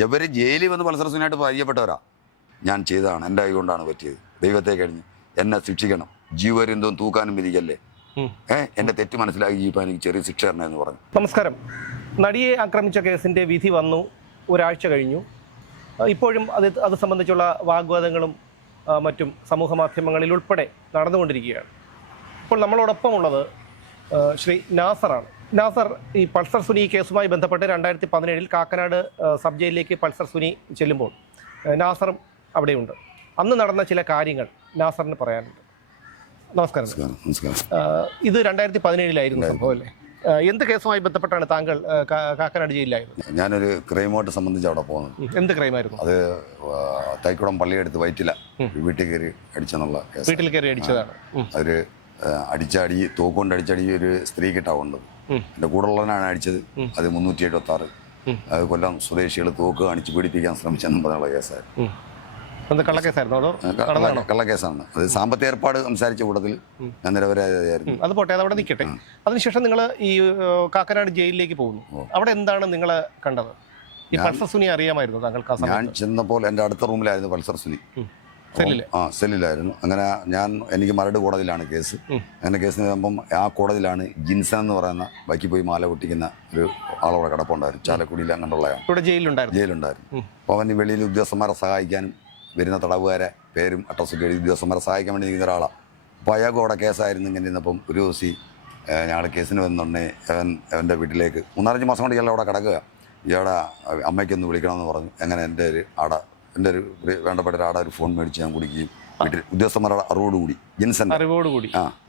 ഇവർ ജയിലിൽ വന്ന് പൾസർ സുനിയായിട്ട് പരിചയപ്പെട്ടവരാ. ഞാൻ ചെയ്തതാണ്, എൻ്റെ കൈ കൊണ്ടാണ് പറ്റിയത്, ദൈവത്തെ കഴിഞ്ഞ് എന്നെ ശിക്ഷിക്കണം, ജീവപര്യന്തവും തൂക്കാനും വിധിക്കല്ലേ, എൻ്റെ തെറ്റ് മനസ്സിലാക്കി ജീവിക്കാൻ എനിക്ക് ചെറിയ ശിക്ഷ തരണമെന്ന് പറഞ്ഞു. നമസ്കാരം. നടിയെ ആക്രമിച്ച കേസിൻ്റെ വിധി വന്നു, ഒരാഴ്ച കഴിഞ്ഞു. ഇപ്പോഴും അത് സംബന്ധിച്ചുള്ള വാഗ്വാദങ്ങളും മറ്റും സമൂഹ മാധ്യമങ്ങളിൽ ഉൾപ്പെടെ നടന്നുകൊണ്ടിരിക്കുകയാണ്. ഇപ്പോൾ നമ്മളോടൊപ്പമുള്ളത് ശ്രീ നാസറാണ്. നാസർ, ഈ പൾസർ സുനി കേസുമായി ബന്ധപ്പെട്ട് 2017 കാക്കനാട് സബ് ജയിലിലേക്ക് പൾസർ സുനി ചെല്ലുമ്പോൾ നാസറും അവിടെയുണ്ട്. അന്ന് നടന്ന ചില കാര്യങ്ങൾ നാസറിന് പറയാനുണ്ട്. നമസ്കാരം. ഇത് 2017 സംഭവം അല്ലേ? എന്ത് കേസുമായി ബന്ധപ്പെട്ടാണ് താങ്കൾ കാക്കനാട് ജയിലിലായത്? ഞാനൊരു ക്രൈമായിട്ട് സംബന്ധിച്ച് അവിടെ പോകുന്നത്. എന്ത് ക്രൈമായിരുന്നു അത്? തൈക്കുടം പള്ളിയെടുത്ത് വയറ്റില്ല വീട്ടിൽ കയറി അടിച്ചെന്നുള്ള. വീട്ടിൽ കയറി അടിച്ചതാണ്. ഒരു അടിച്ചടി, തോക്കുകൊണ്ട് അടിച്ചടി ഒരു സ്ത്രീക്കിട്ടാ കൊണ്ടത്. എൻ്റെ കൂടെയുള്ളവനാണ് അടിച്ചത്. അത് 376 അത് കൊല്ലം സ്വദേശികൾ തോക്ക് കാണിച്ച് പീഡിപ്പിക്കാൻ ശ്രമിച്ചെന്നും പറഞ്ഞുള്ള കേസായിരുന്നു. കള്ളക്കേസാണ്. അത് സാമ്പത്തിക ഏർപ്പാട് സംസാരിച്ച കൂട്ടത്തിൽ ഞാൻ നിരപരാധിയായിരുന്നു. അത് പോട്ടെ, അതവിടെ നിൽക്കട്ടെ. അതിനുശേഷം നിങ്ങൾ ഈ കാക്കനാട് ജയിലിലേക്ക് പോകുന്നു. അവിടെ എന്താണ് നിങ്ങൾ കണ്ടത്? ഈ പൾസർ സുനി അറിയാമായിരുന്നു താങ്കൾക്ക്? ഞാൻ ചെന്നപ്പോൾ എൻ്റെ അടുത്ത റൂമിലായിരുന്നു പൾസർ സുനി. സെല്ലിലായിരുന്നു. അങ്ങനെ എനിക്ക് മരട് കോടതിയിലാണ് കേസ്. അങ്ങനെ കേസിന് വരുമ്പം ആ കോടതിയിലാണ് ജിൻസൺ എന്ന് പറയുന്ന ബാക്കി പോയി മാല പൊട്ടിക്കുന്ന ഒരു ആളവിടെ കിടപ്പുണ്ടായിരുന്നു. ചാലക്കുടിയിൽ അങ്ങനെയുള്ളതാണ്. ജയിലുണ്ടായിരുന്നു. അപ്പോൾ അവൻ വെളിയിൽ ഉദ്യോഗസ്ഥന്മാരെ സഹായിക്കാനും വരുന്ന തടവുകാരെ പേരും അഡ്രസ്സൊക്കെ എഴുതി ഉദ്യോഗസ്ഥന്മാരെ സഹായിക്കാൻ വേണ്ടി നിൽക്കുന്ന ഒരാളാണ്. അപ്പോൾ അയാൾക്ക് അവിടെ കേസായിരുന്നു. ഇങ്ങനെ ഇരുന്നപ്പം ഒരു ദിവസം ഞങ്ങൾ കേസിന് വന്നിട്ടുണ്ടെങ്കിൽ അവൻ്റെ വീട്ടിലേക്ക് 3-5 മാസം കൊണ്ട് ഇയാൾ അവിടെ കിടക്കുക. ഇയാളുടെ അമ്മയ്ക്കൊന്ന് വിളിക്കണമെന്ന് പറഞ്ഞു. അങ്ങനെ എൻ്റെ ഒരു വേണ്ടപ്പെട്ട ഒരാടെ ഒരു ഫോൺ മേടിച്ച് ഞാൻ കുടിക്കുകയും വീട്ടിൽ ഉദ്യോഗസ്ഥന്മാരുടെ അറിവോടുകൂടി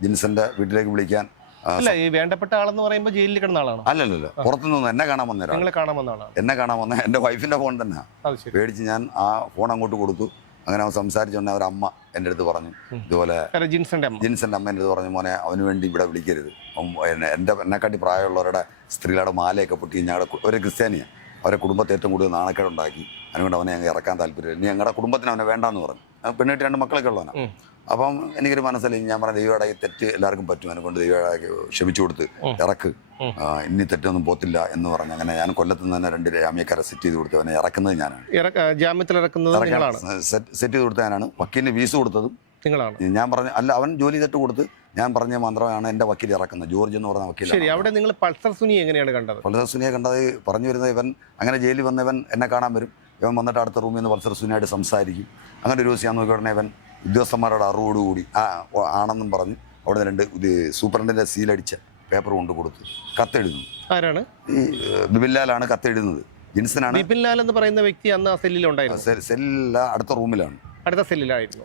ജിൻസന്റെ വീട്ടിലേക്ക് വിളിക്കാൻ. ഈ വേണ്ടപ്പെട്ട ആളെന്ന് പറയുമ്പോൾ ജയിലിൽ കിടന്ന ആളാണ്? അല്ലല്ലോ, പുറത്തുനിന്ന് എന്നെ കാണാൻ വന്ന എൻ്റെ വൈഫിന്റെ ഫോൺ തന്നെ മേടിച്ച് ഞാൻ ആ ഫോൺ അങ്ങോട്ട് കൊടുത്തു. അങ്ങനെ അവൻ സംസാരിച്ചോണ്ട് അവരമ്മ എൻ്റെ അടുത്ത് പറഞ്ഞു, ഇതുപോലെ ജിൻസന്റെ അമ്മ എൻ്റെ അടുത്ത് പറഞ്ഞു, മോനെ അവന് വേണ്ടി ഇവിടെ വിളിക്കരുത്. എന്നെക്കാട്ടി പ്രായമുള്ളവരുടെ സ്ത്രീകളുടെ മാലയൊക്കെ പൊട്ടി ഞങ്ങളുടെ ഒരു ക്രിസ്ത്യാനിയാണ്, അവരെ കുടുംബത്തെ ഏറ്റവും കൂടുതൽ നാണക്കേടുണ്ടാക്കി. അതുകൊണ്ട് അവനെ ഞങ്ങൾ ഇറക്കാൻ താല്പര്യമില്ല. ഇനി ഞങ്ങളുടെ കുടുംബത്തിന് അവനെ വേണ്ടാന്ന് പറഞ്ഞു. പെണ്ണിട്ട് 2 മക്കളൊക്കെ ഉള്ളവനാണ്. അപ്പം എനിക്കൊരു മനസ്സിലായി. ഞാൻ പറഞ്ഞു, ദൈവയുടെ തെറ്റ് എല്ലാവർക്കും പറ്റും, അതിനെക്കൊണ്ട് ദൈവയുടെ ക്ഷമിച്ചു കൊടുത്ത് ഇറക്ക്, ഇനി തെറ്റൊന്നും പോത്തില്ല എന്ന് പറഞ്ഞു. അങ്ങനെ ഞാൻ കൊല്ലത്ത് നിന്ന് തന്നെ 2 ജാമ്യക്കാരെ സെറ്റ് ചെയ്ത് കൊടുത്തു. അവനെ ഇറക്കുന്നത് ഞാനാണ്. സെറ്റ് ചെയ്ത് കൊടുത്ത ഞാനാണ്. വക്കീലിന് ഫീസ് കൊടുത്തതും നിങ്ങളാണ്. ഞാൻ പറഞ്ഞു, അല്ല, അവൻ ജോലി തെറ്റ് കൊടുത്ത് ഞാൻ പറഞ്ഞ മന്ത്രമാണ് എൻ്റെ വക്കീൽ ഇറക്കുന്നത്, ജോർജ് എന്ന് പറഞ്ഞ വക്കീൽ. ശരി, അവിടെ നിങ്ങൾ പൾസർ സുനിയെ എങ്ങനെയാണ് കണ്ടത്? പൾസർ സുനിയെ കണ്ടത് പറഞ്ഞു വരുന്നത്, ഇവൻ അങ്ങനെ ജയിലിൽ വന്നവൻ എന്നെ കാണാൻ വരും. ഇവൻ വന്നിട്ട് അടുത്ത റൂമിൽ നിന്ന് പൾസർ സുനിയായിട്ട് സംസാരിക്കും. അങ്ങനെ ഒരു ദിവസം ഞാൻ നോക്കിയ ഉടനെ ഇവൻ ഉദ്യോഗസ്ഥന്മാരുടെ അറിവോടുകൂടി ആണെന്നും പറഞ്ഞ് അവിടെ നിന്ന് 2 സൂപ്രണ്ടിൻ്റെ സീലടിച്ച പേപ്പർ കൊണ്ട് കൊടുത്ത് കത്തെഴുതുന്നു. ആരാണ്? ഈ ബിബിൻലാലാണ് കത്തെഴുതുന്നത്. ജിൻസനാണ്. ബിബിൻലാൽ എന്ന് പറയുന്ന വ്യക്തി അന്ന് ആ സെല്ലിലുണ്ടായിരുന്നു? സെല്ലില്ല, അടുത്ത റൂമിലാണ്. അടുത്ത സെല്ലിലായിരുന്നു.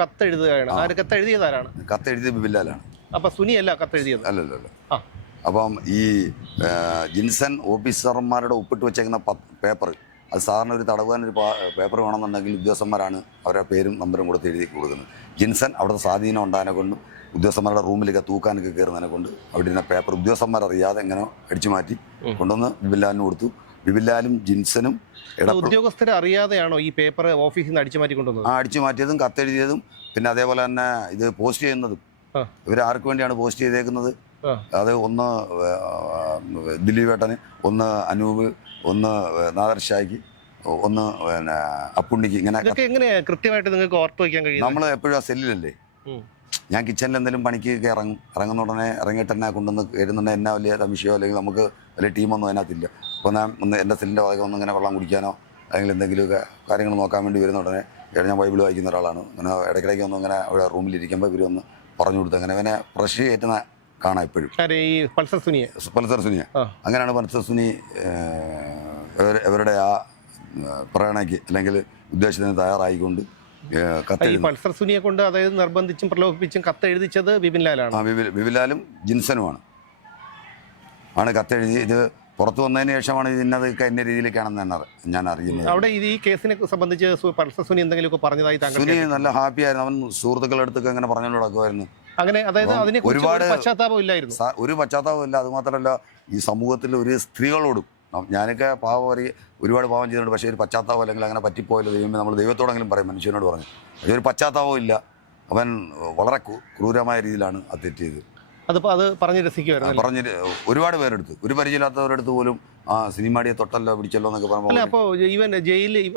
കത്തെഴുതിയത് ബിബിൻലാലാണ്. അപ്പൊ സുനിയല്ല കത്തെഴുതിയത്? അല്ലല്ലോ. അപ്പം ഈ ജിൻസൺ ഓഫീസർമാരുടെ ഒപ്പിട്ട് വെച്ചേക്കുന്ന പേപ്പർ, അത് സാറിന് ഒരു തടവുകാരൻ ഒരു പേപ്പർ വേണമെന്നുണ്ടെങ്കിൽ ഉദ്യോഗസ്ഥന്മാരാണ് അവരുടെ പേരും നമ്പറും കൊടുത്ത് എഴുതി കൊടുക്കുന്നത്. ജിൻസൺ അവിടുത്തെ സ്വാധീനം ഉണ്ടായതിനെ കൊണ്ട് ഉദ്യോഗസ്ഥന്മാരുടെ റൂമിലൊക്കെ തൂക്കാനൊക്കെ കയറുന്നതിനെ കൊണ്ട് അവിടെ ഇരുന്ന പേപ്പർ ഉദ്യോഗസ്ഥന്മാരറിയാതെ എങ്ങനെ അടിച്ചു മാറ്റി കൊണ്ടുവന്ന് ബിബിൻലാലിന് കൊടുത്തു. ബിബിൻലാലും ജിൻസനും ഉദ്യോഗസ്ഥരെ അറിയാതെയാണോ ഈ പേപ്പർ ഓഫീസിൽ നിന്ന് അടിച്ചു മാറ്റി കൊണ്ടുവന്നത്? അടിച്ചു മാറ്റിയതും കത്തെഴുതിയതും പിന്നെ അതേപോലെ തന്നെ ഇത് പോസ്റ്റ് ചെയ്യുന്നതും. ഇവർ ആർക്ക് വേണ്ടിയാണ് പോസ്റ്റ് ചെയ്തേക്കുന്നത്? അത് ഒന്ന് ദിലീപേട്ടന്, ഒന്ന് അനൂപ്, ഒന്ന് നാദർഷായ്ക്ക്, ഒന്ന് പിന്നെ അപ്പുണ്ണിക്ക്. ഇങ്ങനെ കൃത്യമായിട്ട് നിങ്ങൾക്ക് ഓർത്ത് വയ്ക്കാൻ കഴിയും? നമ്മൾ എപ്പോഴും ആ സെല്ലിലല്ലേ. ഞാൻ കിച്ചണിൽ എന്തെങ്കിലും പണിക്ക് ഇറങ്ങുന്ന ഉടനെ ഇറങ്ങിയിട്ട് തന്നെ കൊണ്ടുവന്ന് കയറുന്നുണ്ടെങ്കിൽ എന്നാ വലിയ തമിഷയോ അല്ലെങ്കിൽ നമുക്ക് വലിയ ടീമൊന്നും അതിനകത്തില്ല. അപ്പോൾ ഞാൻ എൻ്റെ സെല്ലിൻ്റെ ഭാഗം ഒന്ന് ഇങ്ങനെ വെള്ളം കുടിക്കാനോ അല്ലെങ്കിൽ എന്തെങ്കിലുമൊക്കെ കാര്യങ്ങൾ നോക്കാൻ വേണ്ടി വരുന്ന ഉടനെ ഞാൻ ബൈബിൾ വായിക്കുന്ന ഒരാളാണ്. അങ്ങനെ ഇടയ്ക്കിടയ്ക്ക് ഒന്ന് ഇങ്ങനെ അവിടെ റൂമിലിരിക്കുമ്പോൾ ഇവരൊന്ന് പറഞ്ഞു കൊടുത്ത് അങ്ങനെ അവനെ പ്രഷ് കയറ്റുന്ന കാണാം എപ്പോഴും. പൾസർ സുനിയെ അങ്ങനെയാണ് പൾസർ സുനി ഇവരുടെ ആ പ്രേരണയ്ക്ക് അല്ലെങ്കിൽ ഉദ്ദേശത്തിന് തയ്യാറായിക്കൊണ്ട് പൾസർ സുനിയെ കൊണ്ട് അതായത് നിർബന്ധിച്ചും പ്രലോഭിപ്പിച്ചും കത്തെഴുതിച്ചത് ബിബിൻലാലാണ്. ബിബിൻലാലും ജിൻസനുമാണ് കത്തെഴുതി. ഇത് പുറത്തു വന്നതിന് ശേഷമാണ് ഇന്നതൊക്കെ എന്ന രീതിയിലേക്കാണെന്ന് ഞാൻ അറിയുന്നത്. അവിടെ ഈ കേസിനെ സംബന്ധിച്ച് പൾസർ സുനി എന്തെങ്കിലുമൊക്കെ പറഞ്ഞതായി സുനി നല്ല ഹാപ്പി ആയിരുന്നു. അവൻ സുഹൃത്തുക്കളുടെ അടുത്തൊക്കെ അങ്ങനെ പറഞ്ഞു നടക്കുമായിരുന്നു. അങ്ങനെ അതായത് അതിനെ ഒരുപാട് പശ്ചാത്താപം ഇല്ലായിരുന്നു. ഒരു പശ്ചാത്താപം ഇല്ല. അതുമാത്രമല്ല, ഈ സമൂഹത്തിൽ ഒരു സ്ത്രീകളോടും ഞാനൊക്കെ ഒരുപാട് പാവം ചെയ്തിട്ടുണ്ട്. പക്ഷേ ഒരു പശ്ചാത്താപം അല്ലെങ്കിൽ അങ്ങനെ പറ്റിപ്പോയല്ലോ ദൈവമേ, നമ്മൾ ദൈവത്തോടെങ്കിലും പറയും, മനുഷ്യനോട് പറഞ്ഞു. പക്ഷേ ഒരു പശ്ചാത്താപവും ഇല്ല. അവൻ വളരെ ക്രൂരമായ രീതിയിലാണ് അത് തെറ്റ് ചെയ്തത്. അത് പറഞ്ഞ് രസിക്കുമായിരുന്നു. പറഞ്ഞ് ഒരുപാട് പേരെടുത്ത്, ഒരു പരിചയമില്ലാത്തവരെടുത്ത് പോലും ആ സിനിമാടിയെ തൊട്ടല്ലോ പിടിച്ചല്ലോ എന്നൊക്കെ അല്ല, പറയുമ്പോൾ. അപ്പോൾ ഈവൻ ജയിലിൽ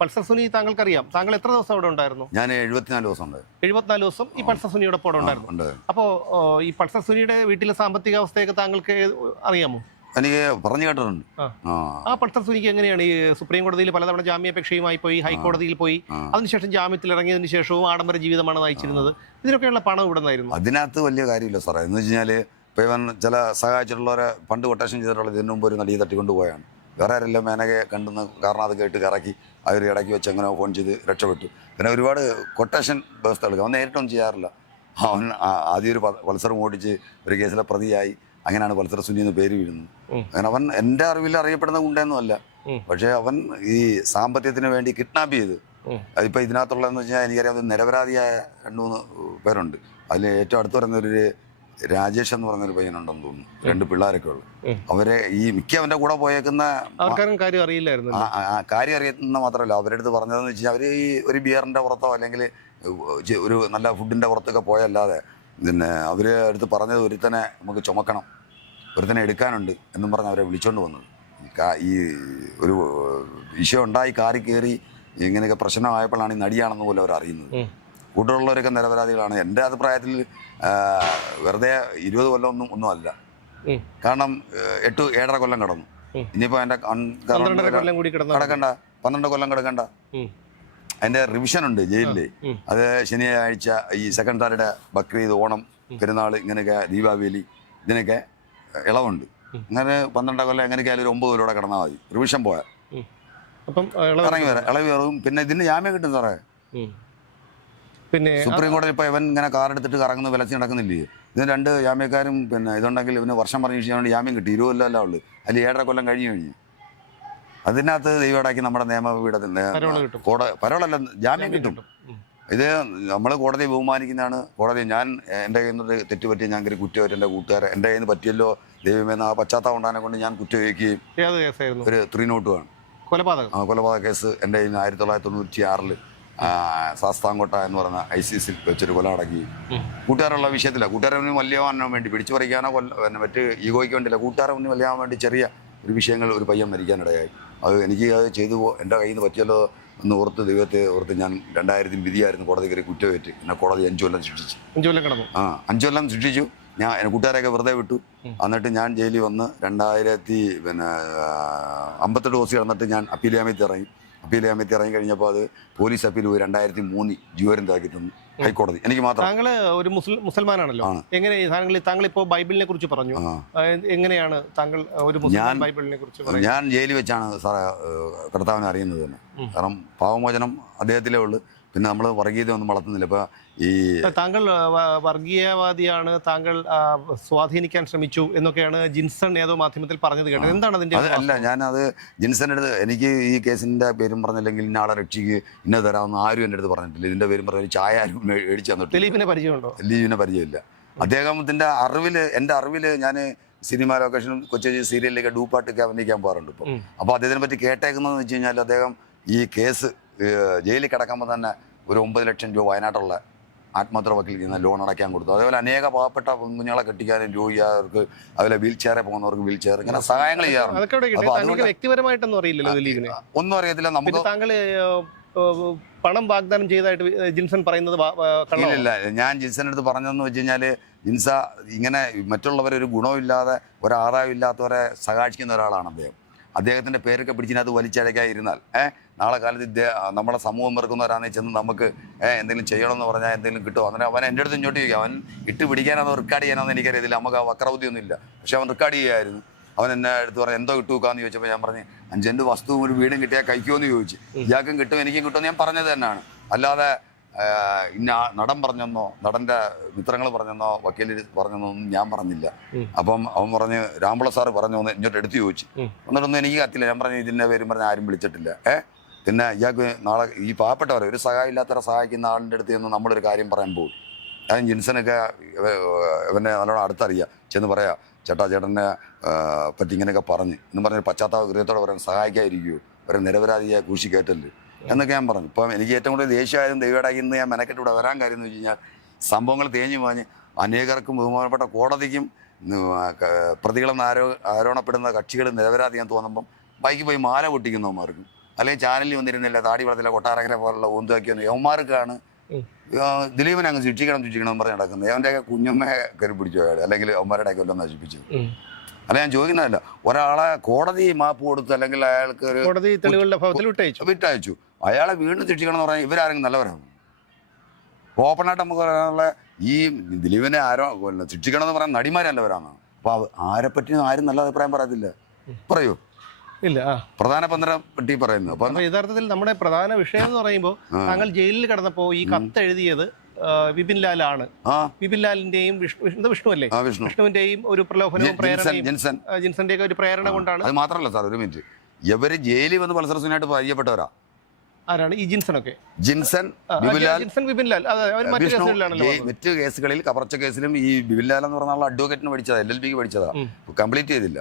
പൾസർ സുനി താങ്കൾക്കറിയാം. താങ്കൾ എത്ര ദിവസം അവിടെ ഉണ്ടായിരുന്നു? ഞാൻ 74 ദിവസം ഉണ്ട്. 74 ദിവസം ഈ പൾസർ സുനിയുടെ ഒപ്പം ഉണ്ടായിരുന്നു. അപ്പോൾ ഈ പൾസർ സുനിയുടെ വീട്ടിലെ സാമ്പത്തിക അവസ്ഥയൊക്കെ താങ്കൾക്ക് അറിയാമോ? എനിക്ക് പറഞ്ഞു കേട്ടിട്ടുണ്ട്. ആ പൾസർ സുനിക്ക് എങ്ങനെയാണ് ഈ സുപ്രീം കോടതിയിൽ പലതവണ ജാമ്യാപേക്ഷയുമായി പോയി, ഹൈക്കോടതിയിൽ പോയി, അതിനുശേഷം ജാമ്യത്തിൽ ഇറങ്ങിയതിനു ശേഷവും ആഡംബര ജീവിതമാണ് നയിച്ചിരുന്നത്. ഇതിനൊക്കെയുള്ള പണം ഇവിടെ നിന്നായിരുന്നു. അതിനകത്ത് വലിയ കാര്യമില്ല സാറേ. എന്ന് വെച്ച് കഴിഞ്ഞാൽ ഇപ്പോൾ ഇവൻ ചില സഹായിച്ചിട്ടുള്ളവരെ പണ്ട് കൊട്ടേഷൻ ചെയ്തിട്ടുള്ളത് ഇതിനു മുമ്പ് ഒരു നടിയെ തട്ടിക്കൊണ്ട് പോയാണ്. വേറെ ആരെല്ലാം മേനകെ കണ്ടെന്ന് കാരണം അത് കേട്ട് കറക്കി അവർ ഇടയ്ക്ക് വെച്ച് അങ്ങനെ ഫോൺ ചെയ്ത് രക്ഷപ്പെട്ടു. പിന്നെ ഒരുപാട് കൊട്ടേഷൻ വ്യവസ്ഥകൾ അവൻ നേരിട്ടൊന്നും ചെയ്യാറില്ല. അവൻ ആദ്യം ഒരു പൾസറും ഓടിച്ച് ഒരു കേസിലെ പ്രതിയായി. അങ്ങനെയാണ് പൾസർ സുനി എന്ന് പേര് വീഴുന്നത്. അങ്ങനെ അവൻ എൻ്റെ അറിവിൽ അറിയപ്പെടുന്ന ഗുണ്ടയൊന്നും അല്ല. പക്ഷേ അവൻ ഈ സാമ്പത്തികത്തിന് വേണ്ടി കിഡ്നാപ്പ് ചെയ്ത്, അതിപ്പോൾ ഇതിനകത്തുള്ളതെന്ന് വെച്ചാൽ എനിക്കറിയാം നിരപരാധിയായ 2-3 പേരുണ്ട്. അതിൽ ഏറ്റവും അടുത്ത് പറയുന്നൊരു രാജേഷ് എന്ന് പറഞ്ഞൊരു പയ്യനുണ്ടെന്ന് തോന്നുന്നു. 2 പിള്ളേരൊക്കെ ഉള്ളു. അവരെ ഈ മിക്ക അവൻ്റെ കൂടെ പോയേക്കുന്ന കാര്യം അറിയില്ലായിരുന്നു. കാര്യം അറിയുന്ന മാത്രമല്ല, അവരുടെ അടുത്ത് പറഞ്ഞതെന്ന് വെച്ചാൽ അവർ ഈ ഒരു ബിയറിൻ്റെ പുറത്തോ അല്ലെങ്കിൽ ഒരു നല്ല ഫുഡിൻ്റെ പുറത്തൊക്കെ പോയല്ലാതെ പിന്നെ അവർ അടുത്ത് പറഞ്ഞത് ഒരുത്തനെ നമുക്ക് ചുമക്കണം, ഒരുത്തനെ എടുക്കാനുണ്ട് എന്നും പറഞ്ഞ് അവരെ വിളിച്ചുകൊണ്ട് വന്നത്. ഈ ഒരു വിഷയം ഉണ്ടായി കാറി കയറി ഇങ്ങനെയൊക്കെ പ്രശ്നമായപ്പോഴാണ് ഈ നടിയാണെന്ന് പോലും അവർ അറിയുന്നത്. കൂട്ടുള്ളവരൊക്കെ നിരപരാധികളാണ്. എൻ്റെ അഭിപ്രായത്തിൽ വെറുതെ 20 കൊല്ലം ഒന്നും അല്ല. കാരണം 8-7.5 കൊല്ലം കിടന്നു. ഇനിയിപ്പോൾ എൻ്റെ കിടക്കണ്ട, 12 കൊല്ലം കിടക്കണ്ട. അതിൻ്റെ റിവിഷൻ ഉണ്ട് ജയിലിൽ. അത് ശനിയാഴ്ച ഈ സെക്കൻഡ് സാറ്റർഡേ, ബക്രീദ്, ഓണം, പെരുന്നാൾ, ഇങ്ങനെയൊക്കെ ദീപാവലി, ഇതിനൊക്കെ ഇളവുണ്ട്. അങ്ങനെ 12 കൊല്ലം എങ്ങനെയൊക്കെ ആയാലും ഒരു 9 കൊല്ലം കിടന്നാൽ മതി റിവിഷൻ പോയാൽ. ഇറങ്ങി വരാം, ഇളവ് കയറും. പിന്നെ ഇതിന് ജാമ്യം കിട്ടും സാറേ. പിന്നെ സുപ്രീം കോടതി ഇപ്പോൾ ഇവൻ ഇങ്ങനെ കാർ എടുത്തിട്ട് കറങ്ങുന്ന വിലച്ച് നടക്കുന്നില്ലേ, ഇതിന് 2 ജാമ്യക്കാരും പിന്നെ ഇതുണ്ടെങ്കിൽ ഇവന് വർഷം പറഞ്ഞ് ചെയ്യാൻ ജാമ്യം കിട്ടി. 20 കൊല്ലം അല്ല ഉള്ളു, അതിൽ 7.5 കൊല്ലം കഴിഞ്ഞു. അതിനകത്ത് ദൈവമാക്കി നമ്മുടെ നിയമപീഠത്തിൽ പരോളല്ല ജാമ്യം കിട്ടും. ഇത് നമ്മൾ കോടതിയെ ബഹുമാനിക്കുന്നതാണ്. കോടതി ഞാൻ എൻ്റെ കയ്യിൽ നിന്ന് തെറ്റുപറ്റിയ ഞാൻ കയറി കുറ്റമായിട്ട് എൻ്റെ കൂട്ടുകാരെ എൻ്റെ കയ്യിൽ നിന്ന് പറ്റിയല്ലോ ദൈവമേന്ന് ആ പശ്ചാത്തലം ഉണ്ടാനെ കൊണ്ട് ഞാൻ കുറ്റവയ്ക്കുകയും ഒരു 3 നോട്ടുമാണ് കൊലപാതക കേസ് എൻ്റെ കയ്യിൽ നിന്ന് 1996 ശാസ്താംകോട്ട എന്ന് പറഞ്ഞ ICC വെച്ചൊരു കൊല അടക്കി. കൂട്ടുകാരുള്ള വിഷയത്തില്ല, കൂട്ടുകാരെ വല്യവാനോ വേണ്ടി പിടിച്ചു പറിക്കാനോ മറ്റ് ഈഗോയ്ക്ക് വേണ്ടിയില്ല, കൂട്ടുകാരെ മുന്നിൽ വല്യാൻ വേണ്ടി ചെറിയ ഒരു വിഷയങ്ങൾ ഒരു പയ്യൻ മരിക്കാനിടയായി. അത് എനിക്ക് അത് ചെയ്തു എൻ്റെ കയ്യിൽ നിന്ന് പറ്റിയല്ലോ എന്ന് ഓർത്ത് ദൈവത്തെ ഓർത്ത് ഞാൻ 2000 വിധിയായിരുന്നു കോടതി കയറി കുറ്റമേറ്റ് എന്നെ കോടതി 5 കൊല്ലം ശിക്ഷിച്ചു. 5 കൊല്ലം ശിക്ഷിച്ചു. ഞാൻ എൻ്റെ കൂട്ടുകാരെയൊക്കെ വെറുതെ വിട്ടു. എന്നിട്ട് ഞാൻ ജയിലിൽ വന്ന് 2058 ദിവസം കിടന്നിട്ട് ഞാൻ അപ്പീൽ ജാമ്യത്തിൽ ഇറങ്ങി കഴിഞ്ഞപ്പോൾ അത് പോലീസ് അപ്പീൽ 2003 ജീവപര്യന്തമാക്കി തന്നു ഹൈക്കോടതി. എനിക്ക് മാത്രം. താങ്കൾ ഒരു മുസൽമാനാണല്ലോ, എങ്ങനെ താങ്കൾ ഇപ്പോൾ ബൈബിളിനെ കുറിച്ച് പറഞ്ഞു, എങ്ങനെയാണ് താങ്കൾ ഒരു ബൈബിളിനെ കുറിച്ച്? ഞാൻ ജയിലിൽ വെച്ചാണ് സാറേ കർത്താവിനെ അറിയുന്നത് തന്നെ. കാരണം പാവമോചനം അദ്ദേഹത്തിലേ ഉള്ളൂ. പിന്നെ നമ്മൾ വർഗീയത ഒന്നും വളർത്തുന്നില്ല. ഇപ്പോൾ ഈ താങ്കൾ വർഗീയവാദിയാണ്, താങ്കൾ സ്വാധീനിക്കാൻ ശ്രമിച്ചു എന്നൊക്കെയാണ് ജിൻസൺ ഏതോ മാധ്യമത്തിൽ പറഞ്ഞത് കേട്ടത്. എന്താണ് അതിന്റെ? അല്ല, ഞാനത് ജിൻസൻ്റെ അടുത്ത് എനിക്ക് ഈ കേസിൻ്റെ പേരും പറഞ്ഞില്ലെങ്കിൽ ഇന്ന ആളെ രക്ഷിക്ക് ഇന്ന തരാമെന്ന് ആരും എൻ്റെ അടുത്ത് പറഞ്ഞിട്ടില്ല. ഇതിൻ്റെ പേരും പറഞ്ഞ ചായ ആരും മേടിച്ചു തന്നിട്ട്. ദിലീപിനെ പരിചയമുണ്ടോ? ദിലീപിനെ പരിചയമില്ല. അദ്ദേഹത്തിൻ്റെ എൻ്റെ അറിവിൽ ഞാൻ സിനിമ ലൊക്കേഷനും കൊച്ചു സീരിയലിലേക്ക് ഡൂപ്പാട്ടൊക്കെ അഭിനയിക്കാൻ പോകാറുണ്ട് ഇപ്പോൾ. അപ്പോൾ അദ്ദേഹത്തിനെ പറ്റി കേട്ടേക്കുന്നതെന്ന് വെച്ച് കഴിഞ്ഞാൽ അദ്ദേഹം ഈ കേസ് ജയിലിൽ കിടക്കുമ്പോൾ തന്നെ ഒരു 9 ലക്ഷം രൂപ വയനാട്ടുള്ള ആത്മഹത്യ വക്കീലിൽ നിന്ന് ലോൺ അടയ്ക്കാൻ കൊടുത്തു. അതേപോലെ അനേക പാവപ്പെട്ട കുഞ്ഞുങ്ങളെ കെട്ടിക്കാനും രോഗിയാർക്ക്, അതുപോലെ വീൽ ചെയറിൽ പോകുന്നവർക്ക് വീൽ ചെയർ, ഇങ്ങനെ സഹായങ്ങൾ ചെയ്യാറുണ്ട്. വ്യക്തിപരമായിട്ടൊന്നും അറിയില്ലല്ലോ ദിലീപിനെ? ഒന്നും അറിയത്തില്ല നമുക്ക്. താങ്കൾ പണം വാഗ്ദാനം ചെയ്തതായിട്ട് ജിൻസൺ പറയുന്നത് ഇല്ല. ഞാൻ ജിൻസൻ്റെ അടുത്ത് പറഞ്ഞതെന്ന് വെച്ച് കഴിഞ്ഞാൽ ജിൻസ ഇങ്ങനെ മറ്റുള്ളവരൊരു ഗുണമില്ലാതെ ഒരാദായം ഇല്ലാത്തവരെ സഹായിക്കുന്ന ഒരാളാണ് അദ്ദേഹത്തിൻ്റെ പേരൊക്കെ പിടിച്ചിനകത്ത് വലിച്ചഴക്കായിരുന്നാൽ നാളെ കാലത്ത് നമ്മളെ സമൂഹം വെറുക്കുന്നവരാണെന്ന് ചെന്ന് നമുക്ക് എന്തെങ്കിലും ചെയ്യണമെന്ന് പറഞ്ഞാൽ എന്തെങ്കിലും കിട്ടുമോ? അങ്ങനെ അവൻ എൻ്റെ അടുത്ത് ഇങ്ങോട്ട് ചോദിക്കും. അവൻ ഇട്ട് പിടിക്കാനോ റെക്കോർഡ് ചെയ്യാനോന്ന് എനിക്കറിയത്തില്ല. നമുക്ക് ആ വക്രബുദ്ധിയൊന്നും ഇല്ല. പക്ഷെ അവൻ റെക്കോർഡ് ചെയ്യുമായിരുന്നു. അവൻ എന്നെ അടുത്ത് പറഞ്ഞ് എന്തോ കിട്ടുവെക്കാന്ന് ചോദിച്ചപ്പോൾ ഞാൻ പറഞ്ഞു 5 സെന്റ് വസ്തുവും ഒരു വീടും കിട്ടിയാൽ കഴിക്കുമെന്ന് ചോദിച്ചു. ഇയാൾക്കും കിട്ടും എനിക്കും കിട്ടുമെന്ന് ഞാൻ പറഞ്ഞത് തന്നെയാണ്. അല്ലാതെ ഇന്ന നടൻ പറഞ്ഞെന്നോ നടൻ്റെ മിത്രങ്ങൾ പറഞ്ഞെന്നോ വക്കീൽ പറഞ്ഞെന്നോ ഒന്നും ഞാൻ പറഞ്ഞില്ല. അപ്പം അവൻ പറഞ്ഞ് രാംപിള്ള സാറ് പറഞ്ഞു ഒന്ന് ഇങ്ങോട്ട് എടുത്ത് ചോദിച്ചു. എന്നിട്ടൊന്നും എനിക്ക് കത്തില്ല. ഞാൻ പറഞ്ഞു ഇതിൻ്റെ പേരും പറഞ്ഞ് ആരും വിളിച്ചിട്ടില്ല. പിന്നെ ഇയാൾക്ക് നാളെ ഈ പാവപ്പെട്ടവരെ ഒരു സഹായം ഇല്ലാത്തവരെ സഹായിക്കുന്ന ആളിൻ്റെ അടുത്ത് നിന്ന് നമ്മളൊരു കാര്യം പറയാൻ പോകും. ഞാൻ ജിൻസനൊക്കെ ഇവനെ നല്ലോണം അടുത്തറിയാം. ചെന്ന് പറയാം ചേട്ടനെ പറ്റി ഇങ്ങനെയൊക്കെ പറഞ്ഞ് എന്ന് പറഞ്ഞ് പശ്ചാത്താപ ഗൃഹത്തോടെ പറയാൻ സഹായിക്കാതിരിക്കുമോ, ഒരു നിരപരാധിയെ കൂശി കയറ്റല്ലേ എന്നൊക്കെ ഞാൻ പറഞ്ഞു. ഇപ്പം എനിക്ക് ഏറ്റവും കൂടുതൽ ദേഷ്യമായാലും ദൈവടാക്കി ഇന്ന് ഞാൻ മെനക്കെട്ട് ഇവിടെ വരാൻ കാര്യം എന്ന് വെച്ച് കഴിഞ്ഞാൽ സംഭവങ്ങൾ തേഞ്ഞു മാഞ്ഞ് അനേകർക്കും ബഹുമാനപ്പെട്ട കോടതിക്കും പ്രതികളെന്ന് ആരോപണപ്പെടുന്ന കക്ഷികൾ നിരപരാധിയാൻ തോന്നുമ്പം ബൈക്ക് പോയി മാല പൊട്ടിക്കുന്നവന്മാർക്കും അല്ലെങ്കിൽ ചാനലിൽ വന്നിരുന്നില്ല താടി വളർത്തില്ല കൊട്ടാരക്കര പോലുള്ള ഓന്താക്കിയൊന്നും യവന്മാർക്കാണ് ദിലീപിനെ അങ്ങ് ശിക്ഷിക്കണം പറഞ്ഞ് നടക്കുന്നത്. അവൻ്റെയൊക്കെ കുഞ്ഞമ്മയെ കയറി പിടിച്ചു അയാൾ, അല്ലെങ്കിൽ അവന്മാരുടെ ഒക്കെ എല്ലാം നശിപ്പിച്ചു. അല്ല, ഞാൻ ചോദിക്കുന്നതല്ല, ഒരാളെ കോടതി മാപ്പ് കൊടുത്തു അല്ലെങ്കിൽ അയാൾക്ക് ഒരു കോടതി തെളിവുകളുടെ ഭാഗത്തിൽ വിട്ടയച്ചു, അയാളെ വീണ്ടും ശിക്ഷിക്കണം എന്ന് പറഞ്ഞാൽ ഇവരാരെങ്കിലും നല്ലവരാണ്? ഓപ്പണായിട്ട് നമുക്ക് പറയാനുള്ള ഈ ദിലീപിനെ ശിക്ഷിക്കണം എന്ന് പറയാൻ നടിമാരല്ലവരാണ്. അപ്പോൾ ആരെപ്പറ്റിയും ആരും നല്ല അഭിപ്രായം പറയത്തില്ല. പറയൂ ഇല്ല. പ്രധാനമന്ത്രിയെ പറ്റി പറയുന്നത്. അപ്പൊ യഥാർത്ഥത്തിൽ നമ്മുടെ പ്രധാന വിഷയം എന്ന് പറയുമ്പോൾ താങ്കൾ ജയിലിൽ കിടന്നപ്പോ ഈ കത്ത് എഴുതിയത് വിപിൻ ലാലാണ്. വിപിൻ ലാലിന്റെയും വിഷ്ണു അല്ലേ, വിഷ്ണുവിന്റെയും ഒരു പ്രലോഭനവും പ്രേരണയും ജിൻസന്റെ ഒരു പ്രേരണ കൊണ്ടാണ്. അത് മാത്രമല്ല സാർ, ഒരു മിനിറ്റ്, ഇവര് ജയിലിൽ വന്ന് പൾസർ സുനിയായിട്ട് പരിചയപ്പെട്ടവരാ. ആരാണ് ഈ ജിൻസനൊക്കെ? ജിൻസൺ, വിപിൻ ലാൽ മറ്റു കേസുകളിൽ കവർച്ച കേസിലും ഈ വിപിൻ ലാൽ എന്ന് പറഞ്ഞ അഡ്വക്കേറ്റിന് പഠിച്ചതാ, LLBക്ക് പഠിച്ചതാ, കംപ്ലീറ്റ് ചെയ്തില്ല.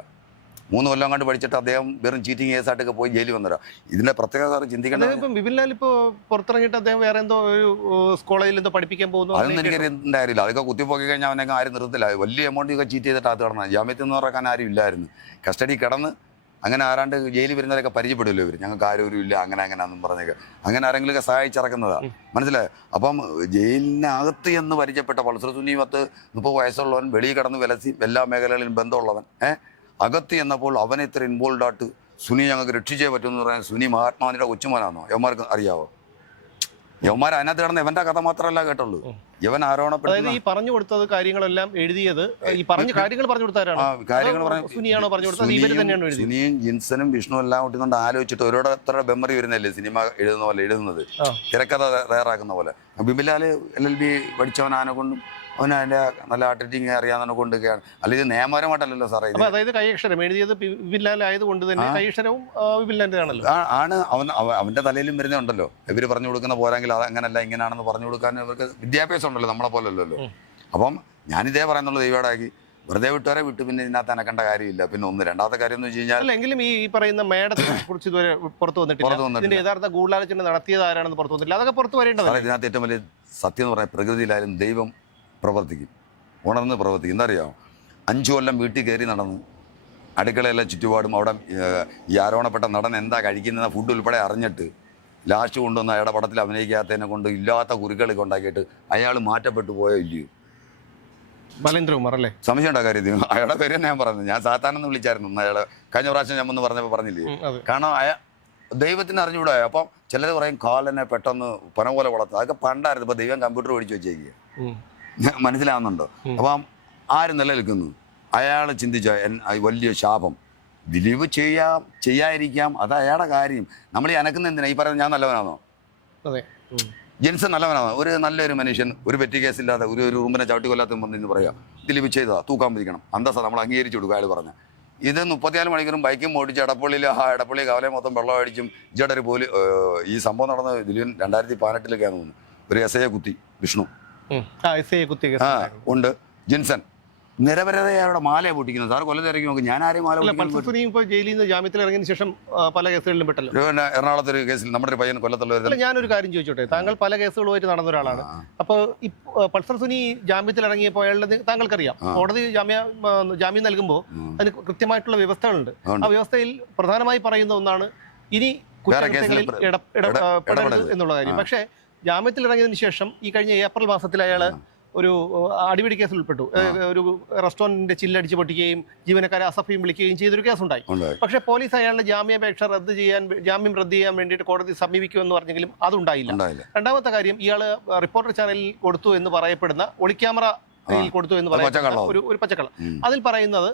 3 കൊല്ലം കണ്ട് പഠിച്ചിട്ട് അദ്ദേഹം വെറും ചീറ്റിംഗ് കേസായിട്ടൊക്കെ പോയി ജയിലിൽ വന്നതാ. ഇതിന്റെ പ്രത്യേകത ചിന്തിക്കേണ്ടത്, വിപിൻ ലാൽ ഇപ്പൊ പുറത്തിറങ്ങിയിട്ട് അദ്ദേഹം വേറെ എന്തോ ഒരു കോളേജിൽ എന്തോ പഠിപ്പിക്കാൻ പോകുന്നു. അതൊന്നും എനിക്കറിയില്ല. അതൊക്കെ കുത്തിപ്പോക്കി കഴിഞ്ഞാൽ അവനൊക്കെ ആരും നിർത്തില്ല. വലിയ എമൗണ്ട് ഒക്കെ ചീറ്റ് ചെയ്തിട്ട് അത് കിടന്നത്. ജാമ്യത്തിൽ നിന്ന് ഇറക്കാൻ ആരും ഇല്ലായിരുന്നു. കസ്റ്റഡി കിടന്ന് അങ്ങനെ ആരാണ്ട് ജയിലിൽ വരുന്നവരൊക്കെ പരിചയപ്പെടില്ല. ഇവർ ഞങ്ങൾക്ക് ആരും ഇല്ല അങ്ങനെയാണെന്നും പറഞ്ഞേക്കെ അങ്ങനെ ആരെങ്കിലുമൊക്കെ സഹായിച്ചിറക്കുന്നതാണ്. മനസ്സിലായോ? അപ്പം ജയിലിനകത്ത് എന്ന് പരിചയപ്പെട്ട പൾസർ സുനി 30 വയസ്സുള്ളവൻ, വെളിയിൽ കിടന്ന് വിലസി എല്ലാ മേഖലകളിലും ബന്ധമുള്ളവൻ, അകത്ത് എന്നപ്പോൾ അവനെ ഇത്ര ഇൻവോൾവ് ആയിട്ട് സുനി ഞങ്ങൾക്ക് രക്ഷിച്ചേ പറ്റുമെന്ന് പറയാൻ സുനി മഹാത്മാവിന്റെ കൊച്ചുമോനാണോ? യവന്മാർക്ക് അറിയാവോ? യവന്മാർ അതിനകത്ത് കിടന്ന് ഇവന്റെ കഥ മാത്രമല്ല കേട്ടുള്ളൂ. ഇവൻ ആരോപണപ്പെടുന്നത് ഈ പറഞ്ഞു കൊടുത്തത് കാര്യങ്ങളെല്ലാം എഴുതിയത് ഈ പറഞ്ഞ കാര്യങ്ങൾ പറഞ്ഞു കൊടുത്താരാണ്? സുനിയാണോ പറഞ്ഞു കൊടുത്തത്? ഇവര് തന്നെയാണ് എഴുതിയത്. സുനിയും ജിൻസനും വിഷ്ണു എല്ലാം കൂട്ടിക്കൊണ്ട് ആലോചിച്ചിട്ട് ഓരോരുത്തരുടെ മെമ്മറി വരുന്നല്ലേ സിനിമ എഴുതുന്ന പോലെ എഴുതുന്നത്, തിരക്കഥ തയ്യാറാക്കുന്ന പോലെ. ബിബിലാൽ LLB പഠിച്ചവനാനെ കൊണ്ടും അവന് അതിന്റെ നല്ല ആർട്ടിറ്റിങ് അറിയാവുന്നതിനെ കൊണ്ടൊക്കെയാണ്. അല്ലെങ്കിൽ നിയമപരമായിട്ടല്ലല്ലോ സാറേ ഇത്. അതായത് കൈയക്ഷരം എഴുതിയത് വിപിൻ ലാൽ ആയതുകൊണ്ട് തന്നെ കൈയക്ഷരവും വിപിൻ ലാലിന്റെ ആണല്ലോ. ആണ് അവന്റെ തലയിലും വരുന്നുണ്ടല്ലോ. ഇവര് പറഞ്ഞു കൊടുക്കുന്ന പോരാങ്കിൽ അത് അങ്ങനല്ല ഇങ്ങനെയാണെന്ന് പറഞ്ഞു കൊടുക്കാൻ ഇവർക്ക് വിദ്യാഭ്യാസം ഉണ്ടല്ലോ, നമ്മളെ പോലല്ലോ. അപ്പം ഞാനിതേ പറയുന്നുള്ളൂ, ദൈവമാക്കി വെറുതെ വിട്ടുവരെ വിട്ടു, പിന്നെ ഇതിനകത്ത് അനക്കേണ്ട കാര്യമില്ല. പിന്നെ രണ്ടാമത്തെ കാര്യം എന്ന് വെച്ച് കഴിഞ്ഞാൽ, എങ്കിലും ഈ പറയുന്ന മേഡത്തെ കുറിച്ച് ഇതുവരെ പുറത്തു വന്നിട്ടില്ല. ഇതിന്റെ യഥാർത്ഥ ഗൂഢാലോചന നടത്തിയത് ആരാണെന്ന് പുറത്തു വന്നിട്ടില്ല. അതൊക്കെ പുറത്ത് വരേണ്ടത്. ഇതിനകത്ത് ഏറ്റവും വലിയ സത്യം എന്ന് പറഞ്ഞാൽ, പ്രകൃതിയിലായാലും ദൈവം പ്രവർത്തിക്കും, ഉണർന്ന് പ്രവർത്തിക്കും. എന്താ അറിയാമോ? 5 കൊല്ലം വീട്ടിൽ കയറി നടന്ന് അടുക്കളയെല്ലാം ചുറ്റുപാടും അവിടെ ഈ ആരോപണപ്പെട്ട നടൻ എന്താ കഴിക്കുന്ന ഫുഡ് ഉൾപ്പെടെ അറിഞ്ഞിട്ട് ലാസ്റ്റ് കൊണ്ടുവന്ന് അയാളുടെ പടത്തിൽ അഭിനയിക്കാത്തതിനെ കൊണ്ട് ഇല്ലാത്ത കുരുക്കളൊക്കെ ഉണ്ടാക്കിയിട്ട് അയാൾ മാറ്റപ്പെട്ടു പോയോ ഇല്ലയോ? ബലേന്ദ്രകുമാർ അല്ലേ? സംശയം ഉണ്ടാ കാര്യത്തിൽ അയാളുടെ പേര് തന്നെ ഞാൻ പറഞ്ഞത്. ഞാൻ സാത്താനെന്ന് വിളിച്ചായിരുന്നു അയാളെ കഴിഞ്ഞ പ്രാവശ്യം ഞാൻ ഒന്ന് പറഞ്ഞപ്പോൾ പറഞ്ഞില്ലേ? കാരണം ദൈവത്തിന് അറിഞ്ഞുകൂടാ. അപ്പം ചിലർ പറയും കാലനെ പെട്ടെന്ന് പന പോലെ വളർത്തും. അതൊക്കെ പണ്ടായിരുന്നു. ഇപ്പൊ ദൈവം കമ്പ്യൂട്ടർ മേടിച്ച് വെച്ചേക്കുക. മനസ്സിലാവുന്നുണ്ടോ? അപ്പം ആര് നിലനിൽക്കുന്നു? അയാൾ ചിന്തിച്ച വലിയ ശാപം ദിലീപ് ചെയ്യാതിരിക്കാം, അത് അയാളുടെ കാര്യം. നമ്മൾ ഈ അനക്കുന്ന എന്തിനാ? ഈ പറയുന്നത് ഞാൻ നല്ലവനാണോ? ജിൻസൺ നല്ലവനാണോ? ഒരു നല്ലൊരു മനുഷ്യൻ, ഒരു പെറ്റി കേസില്ലാതെ ഒരു റൂമിനെ ചവിട്ടി കൊല്ലാത്ത എന്ന് പറയാം ദിലീപ് ചെയ്തതാ, തൂക്കാൻ പിടിക്കണം, അന്തസ്സാ, നമ്മൾ അംഗീകരിച്ചു കൊടുക്കുക. അയാൾ പറഞ്ഞ ഇത് 34 മണിക്കൂറും ബൈക്കും ഓടിച്ച് എടപ്പള്ളിയിൽ എടപ്പള്ളി കവലയെ മൊത്തം വെള്ളം അടിച്ചും ഇജടൊരു ഈ സംഭവം നടന്ന ദിലീപൻ 2018 തോന്നുന്നു. ഒരു SI കുത്തി വിഷ്ണു ഉണ്ട്. ജിൻസൺ നിരപരാധിയാരുടെ മാലയെ പൊട്ടിക്കുന്നത്. സാർ കൊല്ലം തിരക്കി നോക്കും. ഞാൻ ആരെയും മാല ജയിലിൽ നിന്ന് ജാമ്യത്തിൽ ഇറങ്ങിയ ശേഷം പല കേസുകളിലും പെട്ടല്ലോ. എറണാകുളത്ത് ഒരു കേസിൽ നമ്മുടെ ഒരു പയ്യൻ കൊല്ലത്തുള്ള. ഞാനൊരു കാര്യം ചോദിച്ചോട്ടെ, താങ്കൾ പല കേസുകളുമായിട്ട് നടന്ന ഒരാളാണ്. അപ്പോൾ ഈ പൾസർ സുനി ജാമ്യത്തിൽ ഇറങ്ങിയപ്പോൾ അയാളുടെ താങ്കൾക്കറിയാം, കോടതി ജാമ്യം നൽകുമ്പോൾ അതിന് കൃത്യമായിട്ടുള്ള വ്യവസ്ഥകളുണ്ട്. ആ വ്യവസ്ഥയിൽ പ്രധാനമായി പറയുന്ന ഒന്നാണ് ഇനി കുറ്റകൃത്യങ്ങളിൽ ഇടപെടരുത് എന്നുള്ള കാര്യം. പക്ഷേ ജാമ്യത്തിൽ ഇറങ്ങിയതിനു ശേഷം ഈ കഴിഞ്ഞ ഏപ്രിൽ മാസത്തിൽ അയാൾ ഒരു അടിപിടി കേസിൽ ഉൾപ്പെട്ടു. ഒരു റെസ്റ്റോറന്റിന്റെ ചില്ലടിച്ച് പൊട്ടിക്കുകയും ജീവനക്കാരെ അസഭ്യം വിളിക്കുകയും ചെയ്തൊരു കേസുണ്ടായി. പക്ഷേ പോലീസ് അയാളുടെ ജാമ്യം റദ്ദ് ചെയ്യാൻ വേണ്ടിയിട്ട് കോടതി സമീപിക്കുമെന്ന് പറഞ്ഞെങ്കിലും അതുണ്ടായില്ല. രണ്ടാമത്തെ കാര്യം, ഇയാൾ റിപ്പോർട്ടർ ചാനലിൽ കൊടുത്തു എന്ന് പറയപ്പെടുന്ന ഒളിക്യാമറയിൽ കൊടുത്തു എന്ന് പറയുന്ന ഒരു പച്ചക്കള്ളം. അതിൽ പറയുന്നത്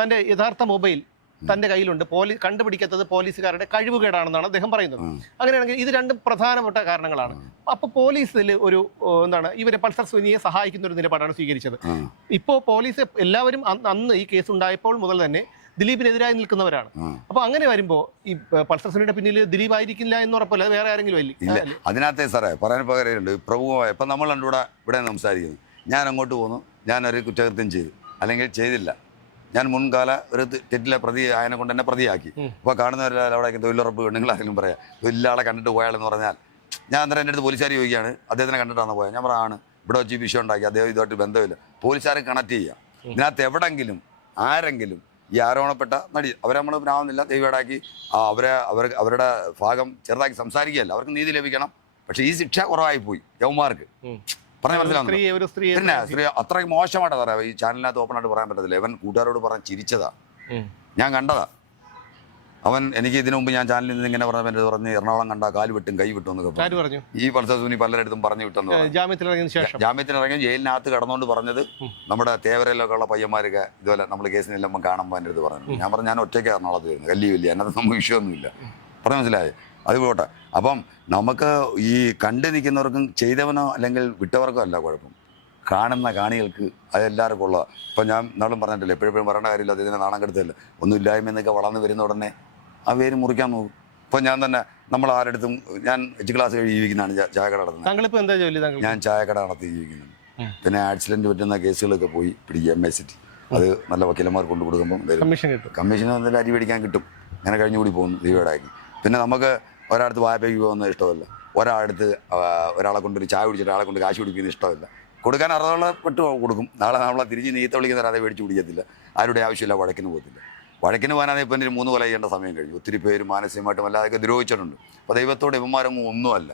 തന്റെ യഥാർത്ഥ മൊബൈൽ തന്റെ കയ്യിലുണ്ട്, കണ്ടുപിടിക്കാത്തത് പോലീസുകാരുടെ കഴിവുകേടാണെന്നാണ് അദ്ദേഹം പറയുന്നത്. അങ്ങനെയാണെങ്കിൽ ഇത് രണ്ടും പ്രധാനപ്പെട്ട കാരണങ്ങളാണ്. അപ്പൊ പോലീസിൽ ഒരു ഇവരെ പൾസർ സുനിയെ സഹായിക്കുന്ന ഒരു നിലപാടാണ് സ്വീകരിച്ചത്. ഇപ്പോ പോലീസ് എല്ലാവരും അന്ന് ഈ കേസ് ഉണ്ടായപ്പോൾ മുതൽ തന്നെ ദിലീപിനെതിരായി നിൽക്കുന്നവരാണ്. അപ്പൊ അങ്ങനെ വരുമ്പോ ഈ പൾസർ സുനിയുടെ പിന്നിൽ ദിലീപ് ആയിരിക്കില്ല എന്ന് ഉറപ്പല്ല, വേറെ ആരെങ്കിലും ഇല്ല. അതിനകത്തെ സാറേ പറയാൻ പകരമുണ്ട്. പ്രഭുവായ ഇപ്പൊ നമ്മൾ ഇവിടെ സംസാരിക്കുന്നു. ഞാൻ അങ്ങോട്ട് പോന്നു, ഞാനൊരു കുറ്റകൃത്യം ചെയ്തു അല്ലെങ്കിൽ ചെയ്തില്ല, ഞാൻ മുൻകാല ഒരു തെറ്റിലെ പ്രതി ആയതിനെ കൊണ്ട് തന്നെ പ്രതിയാക്കി. അപ്പോൾ കാണുന്നവരെല്ലാം അവിടെ തൊഴിലുറപ്പ് നിങ്ങളാരെങ്കിലും പറയാം തൊഴിലാളെ കണ്ടിട്ട് പോയാളെന്ന് പറഞ്ഞാൽ, ഞാൻ അന്നേരം എൻ്റെ അടുത്ത് പോലീസുകാർ ചോദിക്കുകയാണ് അദ്ദേഹത്തിനെ കണ്ടിട്ടാണ് പോയത്. ഞാൻ ആണ് ഇവിടെ വെച്ച് ഈ വിഷയം ഉണ്ടാക്കി, അദ്ദേഹം ഇതുമായിട്ട് ബന്ധമില്ല. പോലീസുകാരെ കണക്ട് ചെയ്യുക. ഇതിനകത്ത് എവിടെങ്കിലും ആരെങ്കിലും ഈ ആരോപണപ്പെട്ട നടി അവരെ നമ്മൾ പ്രാവുന്നില്ല, ദൈവടാക്കി അവരുടെ ഭാഗം ചെറുതാക്കി സംസാരിക്കുകയല്ല, അവർക്ക് നീതി ലഭിക്കണം. പക്ഷെ ഈ ശിക്ഷ കുറവായിപ്പോയി യവന്മാർക്ക്. പറഞ്ഞ മനസ്സിലാവുന്നു. പിന്നെ സ്ത്രീ അത്രയ്ക്ക് മോശമായിട്ടാ പറയാം. ഈ ചാനലിനകത്ത് ഓപ്പൺ ആയിട്ട് പറയാൻ പറ്റത്തില്ല. ഇവൻ കൂട്ടുകാരോട് പറഞ്ഞ് ചിരിച്ചതാ, ഞാൻ കണ്ടതാ. അവൻ എനിക്ക് ഇതിനു മുമ്പ് ഞാൻ ചാനലിൽ നിന്ന് ഇങ്ങനെ പറഞ്ഞ് എറണാകുളം കണ്ട കാല് വിട്ടും കൈ വിട്ടും എന്നൊക്കെ പറഞ്ഞു. ഈ പൾസർ സുനി പലരിടത്തും പറഞ്ഞു വിട്ടെന്ന് പറഞ്ഞു. ജാമ്യത്തിലിറങ്ങി ജയിലിനകത്ത് കടന്നുകൊണ്ട് പറഞ്ഞത് നമ്മുടെ തേവരയിലൊക്കെ ഉള്ള പയ്യന്മാരൊക്കെ ഇതുപോലെ നമ്മൾ കേസിനെല്ലാം കാണുമ്പോൾ എൻ്റെ അടുത്ത് പറഞ്ഞു. ഞാൻ പറഞ്ഞു, ഞാൻ ഒറ്റയ്ക്ക് എറണാകുളത്ത് വരുന്നു, വലിയ അതിനകത്ത് നമുക്ക് വിഷയമൊന്നുമില്ല. പറഞ്ഞ മനസ്സിലായി. അത് പോട്ടെ. അപ്പം നമുക്ക് ഈ കണ്ടു നിൽക്കുന്നവർക്കും ചെയ്തവനോ അല്ലെങ്കിൽ വിട്ടവർക്കോ അല്ല കുഴപ്പം, കാണുന്ന കാണികൾക്ക് അതെല്ലാവർക്കും ഉള്ള. ഇപ്പം ഞാൻ നാളും പറഞ്ഞിട്ടില്ല, എപ്പോഴും പറയേണ്ട കാര്യമില്ല, അതിനെ നാണം കെടുത്തല്ല. ഒന്നുമില്ലായ്മ എന്നൊക്കെ വളർന്നു വരുന്ന ഉടനെ ആ പേര് മുറിക്കാൻ നോക്കും. ഇപ്പം ഞാൻ തന്നെ നമ്മൾ ആരുടെടുത്തും ഞാൻ എച്ച് ക്ലാസ് കഴിഞ്ഞ് ജീവിക്കുന്നതാണ്, ചായക്കട നടത്തുന്നത്. ഞാൻ ചായക്കട നടത്തി ജീവിക്കുന്നുണ്ട്. പിന്നെ ആക്സിഡൻറ്റ് പറ്റുന്ന കേസുകളൊക്കെ പോയി പിടിക്കുക, MST അത് നല്ല വക്കീലന്മാർ കൊണ്ടു കൊടുക്കുമ്പം കമ്മീഷൻ എന്തെങ്കിലും അരി മേടിക്കാൻ കിട്ടും. അങ്ങനെ കഴിഞ്ഞു കൂടി പോകുന്നു ദൈവടാക്കി. പിന്നെ നമുക്ക് ഒരാളടുത്ത് വായ്പയ്ക്ക് പോകുന്നത് ഇഷ്ടമല്ല, ഒരാളെ കൊണ്ടൊരു ചായ കുടിച്ചിട്ട് ആളെ കൊണ്ട് കാശ് കുടിക്കുന്നത് ഇഷ്ടമല്ല. കൊടുക്കാൻ അറുതുള്ള പെട്ട് കൊടുക്കും. നാളെ നമ്മളെ തിരിഞ്ഞ് നീത്ത വിളിക്കുന്ന അതെ മേടിച്ച് കുടിക്കത്തില്ല. ആരുടെ ആവശ്യമില്ല, വഴക്കിന് പോകത്തില്ല. വഴക്കിന് പോകാനാണ് ഇപ്പം എൻ്റെ 3 കൊല്ലം ചെയ്യേണ്ട സമയം കഴിഞ്ഞു. ഒത്തിരി പേര് മാനസികമായിട്ടും അല്ലാതൊക്കെ ദ്രോഹിച്ചിട്ടുണ്ട്. അപ്പോൾ ദൈവത്തോട് ഇവന്മാരൊന്നും ഒന്നുമല്ല.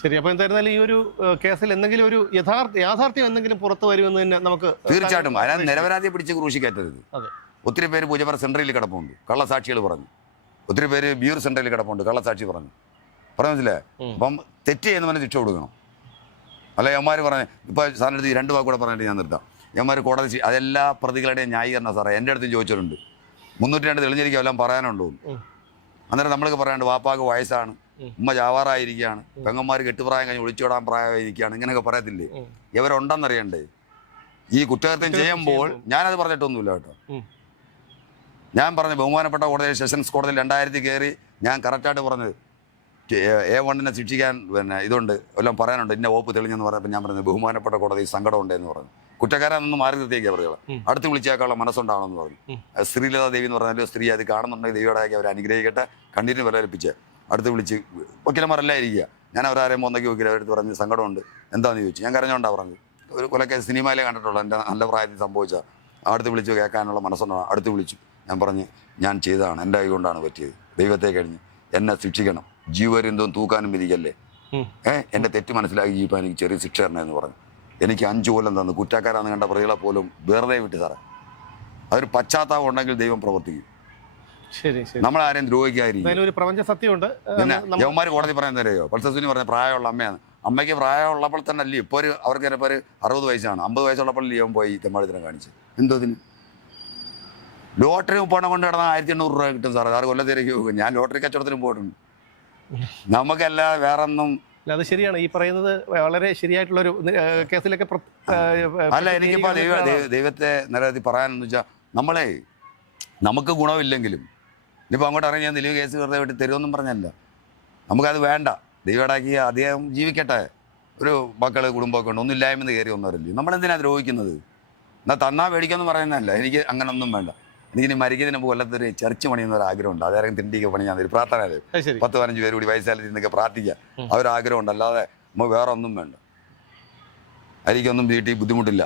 ശരി. അപ്പോൾ എന്തായിരുന്നാലും ഈ ഒരു കേസിൽ എന്തെങ്കിലും ഒരു യാഥാർത്ഥ്യം എന്തെങ്കിലും പുറത്തു വരുമെന്ന് തന്നെ നമുക്ക് തീർച്ചയായിട്ടും. അതിനകത്ത് നിരപരാധിയെ പിടിച്ച് ക്രൂശിക്കരുത്. ഒത്തിരി പേര് പൂജപ്പുര സെൻട്രലിൽ കിടപ്പുണ്ട്, കള്ളസാക്ഷികൾ പറഞ്ഞു. ഒത്തിരി പേര് ബ്യൂർ സെൻട്രലിൽ കിടപ്പുണ്ട്, കള്ളസാക്ഷി പറഞ്ഞു. മനസ്സിലേ? അപ്പം തെറ്റ് ചെയ്യുന്നവന് ശിക്ഷ കൊടുക്കണം. അല്ല യവന്മാർ പറഞ്ഞ് ഇപ്പോൾ സാറിൻ്റെ അടുത്ത് 2 വാക്ക് കൂടെ പറഞ്ഞിട്ട് ഞാൻ നിർത്താം. യവന്മാർ കോടതി അതെല്ലാ പ്രതികളുടെയും ന്യായീകരണം സാറേ എൻ്റെ അടുത്തും ചോദിച്ചിട്ടുണ്ട്. 302 തെളിഞ്ഞിരിക്കും എല്ലാം പറയാനുണ്ടോ. അന്നേരം നമ്മൾക്ക് പറയാണ്ട് വാപ്പാക്ക് വയസ്സാണ്, ഉമ്മ ജാവാറായിരിക്കുകയാണ്, പെങ്ങന്മാർ കെട്ടുപ്രായം കഴിഞ്ഞ് ഒളിച്ചോടാൻ പ്രായമായിരിക്കുകയാണ്, ഇങ്ങനെയൊക്കെ പറയത്തില്ലേ? ഇവരുണ്ടെന്നറിയണ്ടേ? ഈ കുറ്റകൃത്യം ചെയ്യുമ്പോൾ ഞാനത് പറഞ്ഞിട്ടൊന്നുമില്ല കേട്ടോ. ഞാൻ പറഞ്ഞു ബഹുമാനപ്പെട്ട കോടതി സെഷൻസ് കോടതിയിൽ 2000 കയറി ഞാൻ കറക്റ്റായിട്ട് പറഞ്ഞത് A1 ശിക്ഷിക്കാൻ പിന്നെ ഇതുണ്ട് എല്ലാം പറയാനുണ്ട്, ഇന്ന വകുപ്പ് തെളിഞ്ഞെന്ന് പറഞ്ഞപ്പോൾ ഞാൻ പറഞ്ഞത് ബഹുമാനപ്പെട്ട കോടതി സങ്കടം ഉണ്ടെന്ന് പറഞ്ഞു. കുറ്റക്കാരാണെന്ന് മാറി നിർത്തിയേക്കാ പറയുക, അടുത്ത് വിളിച്ചേക്കാനുള്ള മനസ്സുണ്ടാവണമെന്ന് പറഞ്ഞു. ശ്രീലതാ ദേവി എന്ന് പറഞ്ഞാൽ സ്ത്രീ അത് കാണുന്നുണ്ടെങ്കിൽ ദൈവടാക്കി അവർ അനുഗ്രഹിക്കട്ടെ, കണ്ണീരിന് വിലപിച്ച് അടുത്ത് വിളിച്ച് വക്കീലന്മാരെല്ലാം ഇരിക്കുക. ഞാൻ അവരാരെയും ഒന്നൊക്കെ വക്കീൽ അവരടുത്ത് പറഞ്ഞ് സങ്കടമുണ്ട് എന്താണെന്ന് ചോദിച്ചു. ഞാൻ കരഞ്ഞോണ്ടാണ് പറഞ്ഞത്. ഒരു കൊലക്കേസ് സിനിമയിലേ കണ്ടിട്ടുള്ളൂ, എൻ്റെ നല്ല പ്രായത്തിൽ സംഭവിച്ചാൽ അടുത്ത് വിളിച്ച് കേൾക്കാനുള്ള മനസ്സുണ്ടാണ്. അടുത്ത് വിളിച്ചു. ഞാൻ പറഞ്ഞ് ഞാൻ ചെയ്തതാണ്, എൻ്റെ കൈ കൊണ്ടാണ് പറ്റിയത്, ദൈവത്തെ കഴിഞ്ഞ് എന്നെ ശിക്ഷിക്കണം, ജീവപര്യന്തവും തൂക്കാനും വിധിക്കല്ലേ, എൻ്റെ തെറ്റ് മനസ്സിലാക്കി ജീവിക്കാൻ എനിക്ക് ചെറിയ ശിക്ഷ തരണമെന്ന് പറഞ്ഞു. എനിക്ക് 5 കൊല്ലം തന്നു. കുറ്റക്കാരാന്ന് കണ്ട പ്രതികളെ പോലും വെറുതെ വിട്ട് സാറേ. അതൊരു പശ്ചാത്താപം ഉണ്ടെങ്കിൽ ദൈവം പ്രവർത്തിക്കും. നമ്മളാരെയും ദ്രോഹിക്കാതിരിക്കും. പിന്നെ യവന്മാർ കോടതി പറയാൻ തരുമോ? പൾസർ സുനി പറഞ്ഞ പ്രായമുള്ള അമ്മയാണ്. അമ്മയ്ക്ക് പ്രായമുള്ളപ്പോൾ തന്നെ അല്ലേ ഇപ്പോൾ അവർക്ക് ചിലപ്പോൾ ഒരു 60 വയസ്സാണ്. 50 വയസ്സുള്ളപ്പോൾ യവൻ പോയി തെമ്മാടിത്തരം കാണിച്ച് എന്തോതിന് ലോട്ടറി പണം കൊണ്ട് കിടന്നാൽ 1800 രൂപ കിട്ടും സാറേ. 6 കൊല്ലത്തേക്ക് പോകും. ഞാൻ ലോട്ടറി കച്ചവടത്തിനും പോയിട്ടുണ്ട്. നമുക്കല്ല വേറെ ഒന്നും. അത് ശരിയാണ് ഈ പറയുന്നത്, വളരെ ശരിയായിട്ടുള്ളൊരു കേസിലൊക്കെ. അല്ല എനിക്കിപ്പോൾ ദൈവത്തെ നിരവധി പറയാനെന്ന് വെച്ചാൽ നമ്മളെ നമുക്ക് ഗുണമില്ലെങ്കിലും ഇനിയിപ്പോൾ അങ്ങോട്ട് ഇറങ്ങി ഞാൻ നിലവ് കേസ് വെറുതെ വിട്ട് തരുമെന്നും പറഞ്ഞല്ല. നമുക്കത് വേണ്ട. ദൈവടാക്കി അദ്ദേഹം ജീവിക്കട്ടെ. ഒരു മക്കൾ കുടുംബമൊക്കെ ഉണ്ട്, ഒന്നുമില്ലായ്മന്ന് കയറി ഒന്നവരല്ലേ. നമ്മളെന്തിനാണ് ദ്രോഹിക്കുന്നത്? എന്നാൽ തന്നാ മേടിക്കുമെന്ന് പറയുന്നതല്ല. എനിക്ക് അങ്ങനൊന്നും വേണ്ട. എനിക്കിനി മരിക്കുന്നതിന് മുമ്പ് കൊല്ലത്തൊരു ചർച്ച് പണിയുന്ന ഒരു ആഗ്രഹമുണ്ട്. അതായത് തിണ്ടിയൊക്കെ പണിയാൻ ഒരു പ്രാർത്ഥന 10-15 പേര് കൂടി വയസ്സാലത്തിൽ നിന്നൊക്കെ പ്രാർത്ഥിക്കുക. ആ ഒരു ആഗ്രഹമുണ്ട്. അല്ലാതെ നമുക്ക് വേറെ ഒന്നും വേണ്ട. എനിക്കൊന്നും വീട്ടിൽ ബുദ്ധിമുട്ടില്ല.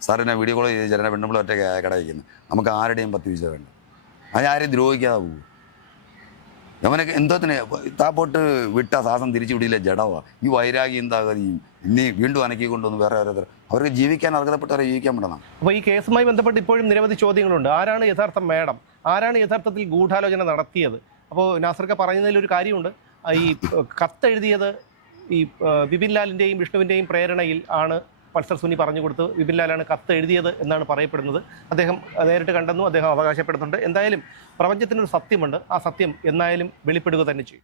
സാറിനെ വീഡിയോ കോൾ ചെയ്ത് ചില പെണ്ണുമ്പോൾ ഒറ്റ കടയിക്കുന്നു. നമുക്ക് ആരുടെയും 10 പൈസ വേണ്ട. അത് ആരെയും ദ്രോഹിക്കാതെ പോകും. അവനൊക്കെ എന്തോത്തിന് താപ്പോട്ട് വിട്ട ശ്വാസം തിരിച്ചു വിടിയില്ല ജഡവാ. ഈ വൈരാഗ്യം എന്താകുകയും ഇനി വീണ്ടും അനക്കിക്കൊണ്ടൊന്നും വേറെ ഓരോരുത്തർ അവർക്ക് ജീവിക്കാൻ അർഹതപ്പെട്ടവരെ ജീവിക്കാൻ വിടണം. അപ്പോൾ ഈ കേസുമായി ബന്ധപ്പെട്ട് ഇപ്പോഴും നിരവധി ചോദ്യങ്ങളുണ്ട്. ആരാണ് യഥാർത്ഥ മേഡം? ആരാണ് യഥാർത്ഥത്തിൽ ഗൂഢാലോചന നടത്തിയത്? അപ്പോൾ നാസർക്ക പറയുന്നതിലൊരു കാര്യമുണ്ട്. ഈ കത്തെഴുതിയത് ഈ വിപിൻ ലാലിൻ്റെയും വിഷ്ണുവിൻ്റെയും പ്രേരണയിൽ ആണ് പൾസർ സുനി പറഞ്ഞു കൊടുത്ത് വിപിൻ ലാലാണ് കത്ത് എഴുതിയത് എന്നാണ് പറയപ്പെടുന്നത്. അദ്ദേഹം നേരിട്ട് കണ്ടെന്നും അദ്ദേഹം അവകാശപ്പെടുന്നുണ്ട്. എന്തായാലും പ്രപഞ്ചത്തിനൊരു സത്യമുണ്ട്. ആ സത്യം എന്നായാലും വെളിപ്പെടുക തന്നെ ചെയ്യും.